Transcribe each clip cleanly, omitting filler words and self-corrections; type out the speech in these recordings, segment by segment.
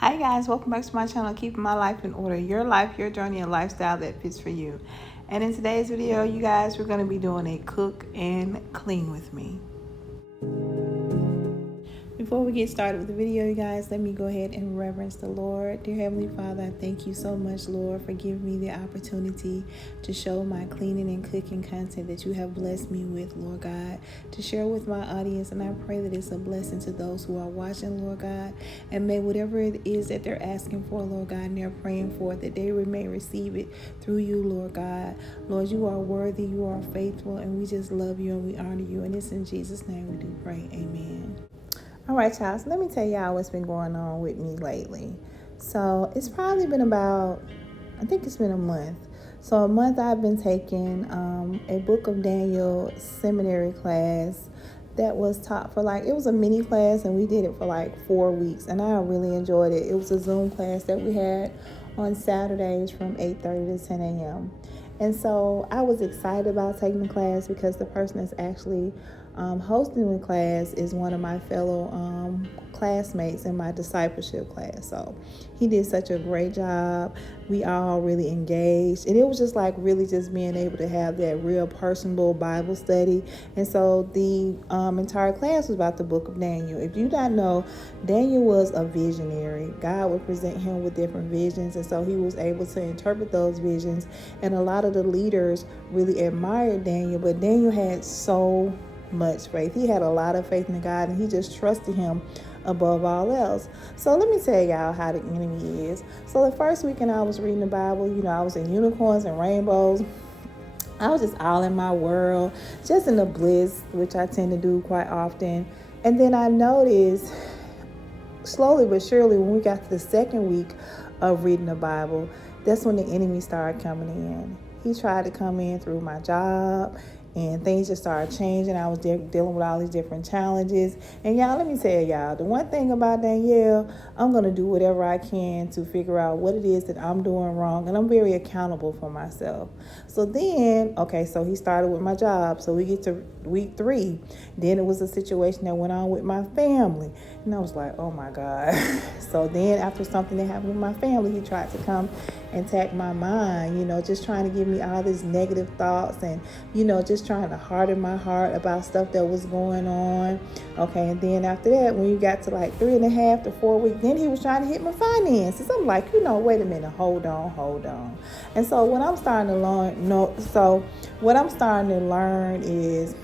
Hi guys, welcome back to my channel, Keeping My Life in Order. Your life, your journey, and lifestyle that fits for you. And in today's video, you guys, we're going to be doing a cook and clean with me. Before we get started with the video, you guys, let me go ahead and reverence the Lord. Dear Heavenly Father, I thank you so much, Lord, for giving me the opportunity to show my cleaning and cooking content that you have blessed me with, Lord God, to share with my audience. And I pray that it's a blessing to those who are watching, Lord God. And may whatever it is that they're asking for, Lord God, and they're praying for, that they may receive it through you, Lord God. Lord, you are worthy, you are faithful, and we just love you and we honor you. And it's in Jesus' name we do pray. Amen. All right, y'all, so let me tell y'all what's been going on with me lately. So it's probably been about, I think it's been a month. So a month I've been taking a Book of Daniel seminary class that was taught for it was a mini class, and we did it for 4 weeks, and I really enjoyed it. It was a Zoom class that we had on Saturdays from 8:30 to 10 a.m. And so I was excited about taking the class because the person that's actually hosting the class is one of my fellow classmates in my discipleship class. So he did such a great job. We all really engaged, and it was just really just being able to have that real personal Bible study. And so the entire class was about the Book of Daniel. If you don't know, Daniel was a visionary. God would present him with different visions, and so he was able to interpret those visions. And a lot of the leaders really admired Daniel, but Daniel had so much faith. He had a lot of faith in God, and he just trusted him above all else. So let me tell y'all how the enemy is. So the first weekend I was reading the Bible, I was in unicorns and rainbows. I was just all in my world, just in the bliss, which I tend to do quite often. And then I noticed slowly but surely, when we got to the second week of reading the Bible, that's when the enemy started coming in. He tried to come in through my job, and things just started changing. I was dealing with all these different challenges. And y'all, let me tell y'all, the one thing about Danielle, I'm going to do whatever I can to figure out what it is that I'm doing wrong. And I'm very accountable for myself. So then, so he started with my job. So we get to week 3. Then it was a situation that went on with my family. And I was like, oh my God. So then after something that happened with my family, he tried to come and attack my mind, just trying to give me all these negative thoughts and, just trying to harden my heart about stuff that was going on. And then after that, when you got to 3.5 to 4 weeks, then he was trying to hit my finances. I'm like, wait a minute, hold on. And so what I'm starting to learn is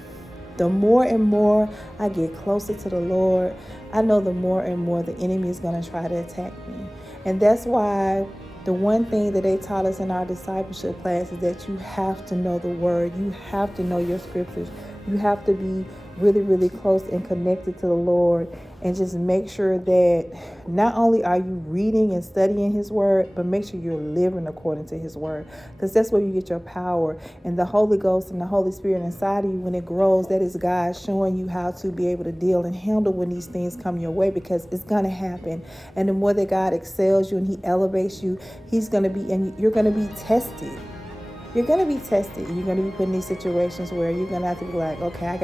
the more and more I get closer to the Lord, I know the more and more the enemy is going to try to attack me. And that's why the one thing that they taught us in our discipleship class is that you have to know the word. You have to know your scriptures. You have to be really, really close and connected to the Lord, and just make sure that not only are you reading and studying his word, but make sure you're living according to his word, because that's where you get your power. And the Holy Ghost and the Holy Spirit inside of you, when it grows, that is God showing you how to be able to deal and handle when these things come your way, because it's going to happen. And the more that God excels you and he elevates you, you're going to be tested. You're going to be tested. You're going to be put in these situations where you're going to have to be like, okay, I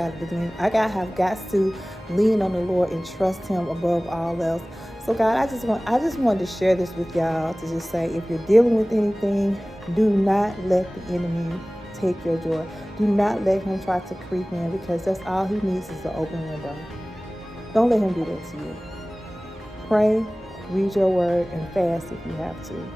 have got to lean on the Lord and trust him above all else. So God, I just wanted to share this with y'all, to just say, if you're dealing with anything, do not let the enemy take your joy. Do not let him try to creep in, because that's all he needs is an open window. Don't let him do that to you. Pray, read your word, and fast if you have to.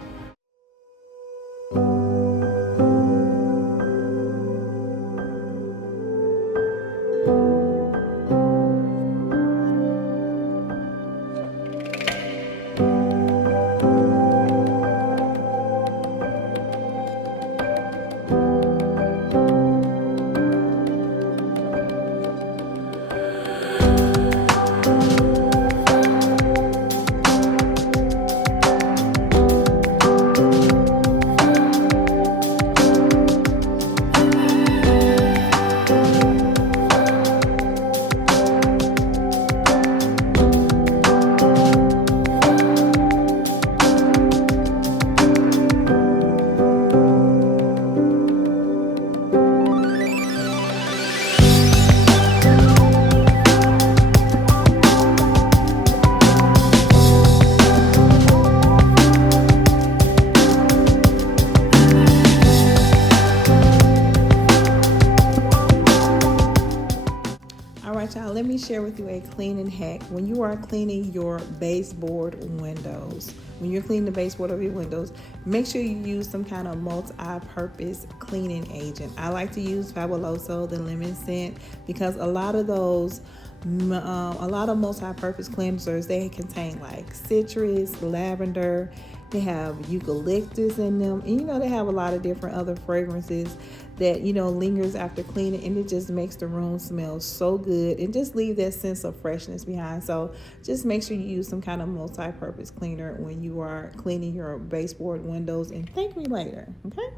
me share with you a cleaning hack. When you are cleaning your baseboard windows, when you're cleaning the baseboard of your windows, make sure you use some kind of multi-purpose cleaning agent. I like to use Fabuloso, the lemon scent, because a lot of multi-purpose cleansers, they contain like citrus, lavender, they have eucalyptus in them, and they have a lot of different other fragrances that lingers after cleaning, and it just makes the room smell so good and just leave that sense of freshness behind. So just make sure you use some kind of multi-purpose cleaner when you are cleaning your baseboard windows, and thank me later. Okay.